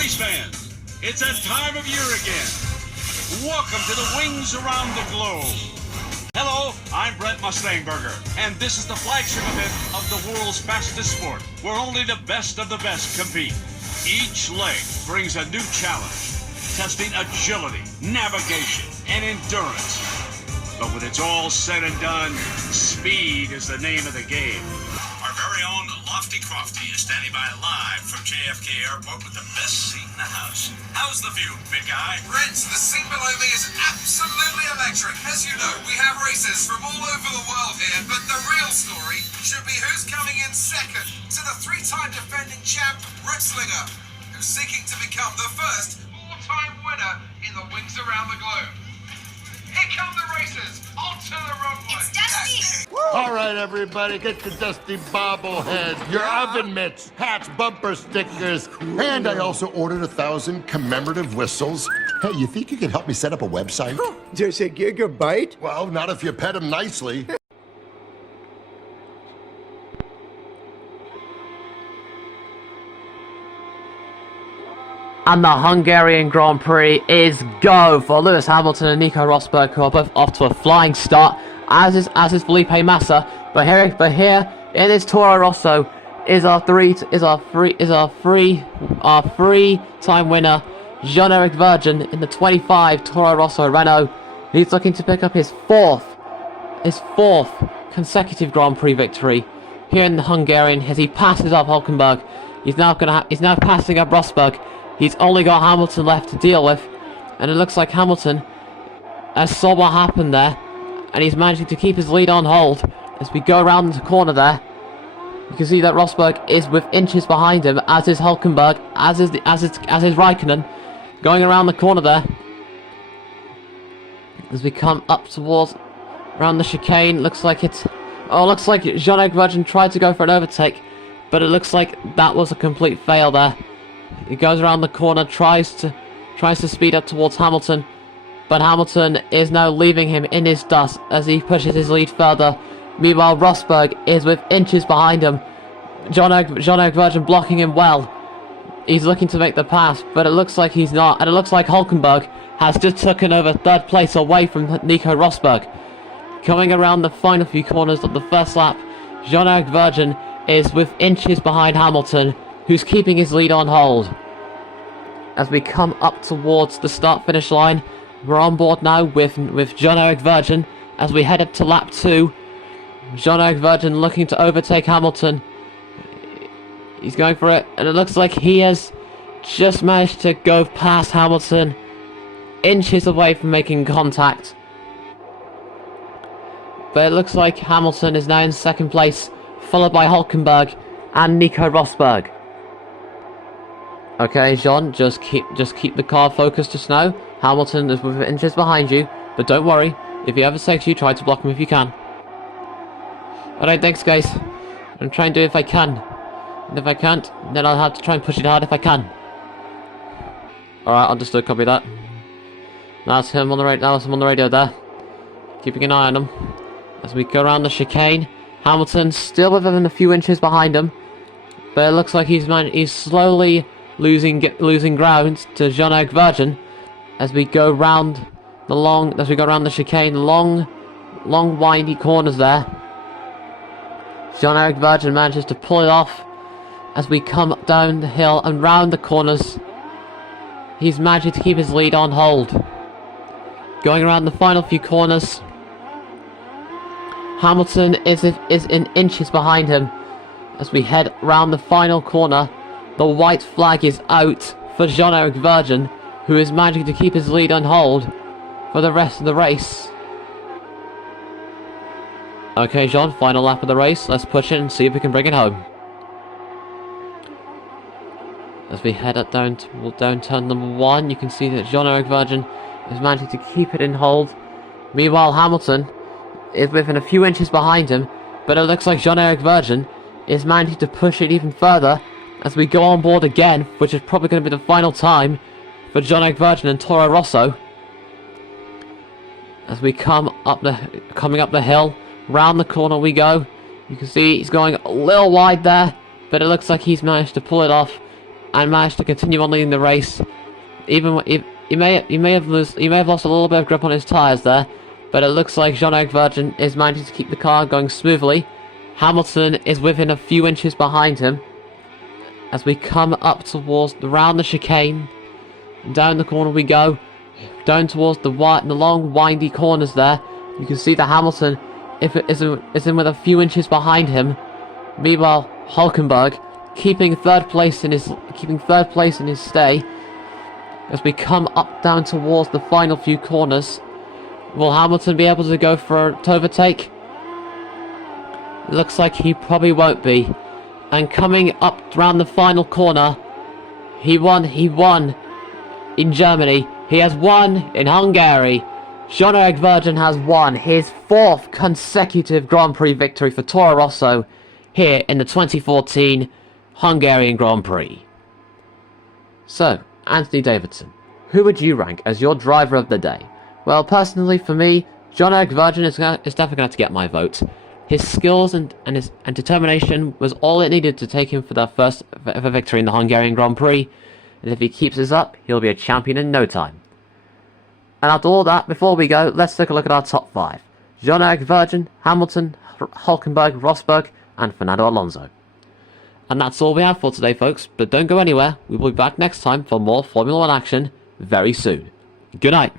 Race fans, it's that time of year again. Welcome to the Wings Around the Globe. Hello, I'm Brent Mustangberger, and this is the flagship event of the world's fastest sport, where only the best of the best compete. Each leg brings a new challenge, testing agility, navigation, and endurance. But when it's all said and done, speed is the name of the game. Our very own Lofty Crofty is standing by live from JFK Airport with the best seat in the house. How's the view, big guy? Brent, the scene below me is absolutely electric. As you know, we have races from all over the world here, but the real story should be who's coming in second to the three-time defending champ, Ritzlinger, who's seeking to become the first all-time winner in the Wings Around the Globe. Here come the racers, onto the runway. It's Dusty! All right, everybody, get your Dusty bobblehead, your oven mitts, hats, bumper stickers, and I also ordered 1,000 commemorative whistles. Hey, you think you can help me set up a website? Does a gigabyte? Well, not if you pet him nicely. And the Hungarian Grand Prix is go for Lewis Hamilton and Nico Rosberg, who are both off to a flying start, as is Felipe Massa. But here in this Toro-Rosso is our three-time winner, Jean-Éric Vergne, in the 25 Toro-Rosso Renault. He's looking to pick up his fourth consecutive Grand Prix victory here in the Hungarian as he passes up Hülkenberg. He's now passing up Rosberg. He's only got Hamilton left to deal with, and it looks like Hamilton has saw what happened there, and he's managing to keep his lead on hold. As we go around the corner there, you can see that Rosberg is with inches behind him, as is Hülkenberg, as is Raikkonen, going around the corner there. As we come up towards around the chicane, looks like Jean-Éric Vergne tried to go for an overtake, but it looks like that was a complete fail there. He goes around the corner, tries to speed up towards Hamilton, but Hamilton is now leaving him in his dust as he pushes his lead further. Meanwhile, Rosberg is with inches behind him. Jean-Éric Vergne blocking him well. He's looking to make the pass, but it looks like he's not, and it looks like Hülkenberg has just taken over third place away from Nico Rosberg. Coming around the final few corners of the first lap, Jean-Éric Vergne is with inches behind Hamilton, who's keeping his lead on hold. As we come up towards the start-finish line, we're on board now with Jean-Éric Vergne as we head up to lap 2. Jean-Éric Vergne looking to overtake Hamilton. He's going for it, and it looks like he has just managed to go past Hamilton, inches away from making contact. But it looks like Hamilton is now in second place, followed by Hülkenberg and Nico Rosberg. Okay, Jean, just keep the car focused just now. Hamilton is with inches behind you, but don't worry. If he overtakes you, try to block him if you can. Alright, thanks guys. I'm trying to do it if I can. And if I can't, then I'll have to try and push it hard if I can. Alright, understood, copy that. That's him on the radio there. Keeping an eye on him. As we go around the chicane, Hamilton still within a few inches behind him. But it looks like he's slowly losing ground to Jean-Éric Vergne as we go round the chicane, long windy corners there. Jean-Éric Vergne manages to pull it off as we come down the hill and round the corners. He's managed to keep his lead on hold. Going around the final few corners, Hamilton is in inches behind him. As we head round the final corner, the white flag is out for Jean-Éric Vergne, who is managing to keep his lead on hold for the rest of the race. Okay, Jean, final lap of the race. Let's push it and see if we can bring it home. As we head up down turn number 1, you can see that Jean-Éric Vergne is managing to keep it in hold. Meanwhile, Hamilton is within a few inches behind him, but it looks like Jean-Éric Vergne is managing to push it even further as we go on board again, which is probably going to be the final time for Jean-Éric Vergne and Toro-Rosso. As we coming up the hill, round the corner we go. You can see he's going a little wide there, but it looks like he's managed to pull it off. and managed to continue on leading the race. Even he may have lost a little bit of grip on his tyres there, but it looks like Jean-Éric Vergne is managing to keep the car going smoothly. Hamilton is within a few inches behind him as we come up towards around the chicane. Down the corner we go, down towards the long windy corners there. You can see that Hamilton is in with a few inches behind him. Meanwhile, Hulkenberg keeping third place in his stay. As we come up down towards the final few corners, will Hamilton be able to go for an overtake? It looks like he probably won't be. And coming up around the final corner, he won in Germany. He has won in Hungary. Jean-Éric Vergne has won his 4th consecutive Grand Prix victory for Toro-Rosso here in the 2014 Hungarian Grand Prix. So, Anthony Davidson, who would you rank as your driver of the day? Well, personally for me, Jean-Éric Vergne is definitely going to get my vote. His skills and determination was all it needed to take him for that first victory in the Hungarian Grand Prix. And if he keeps this up, he'll be a champion in no time. And after all that, before we go, let's take a look at our top 5. Jean-Éric Vergne, Hamilton, Hulkenberg, Rosberg, and Fernando Alonso. And that's all we have for today, folks. But don't go anywhere. We will be back next time for more Formula 1 action very soon. Good night.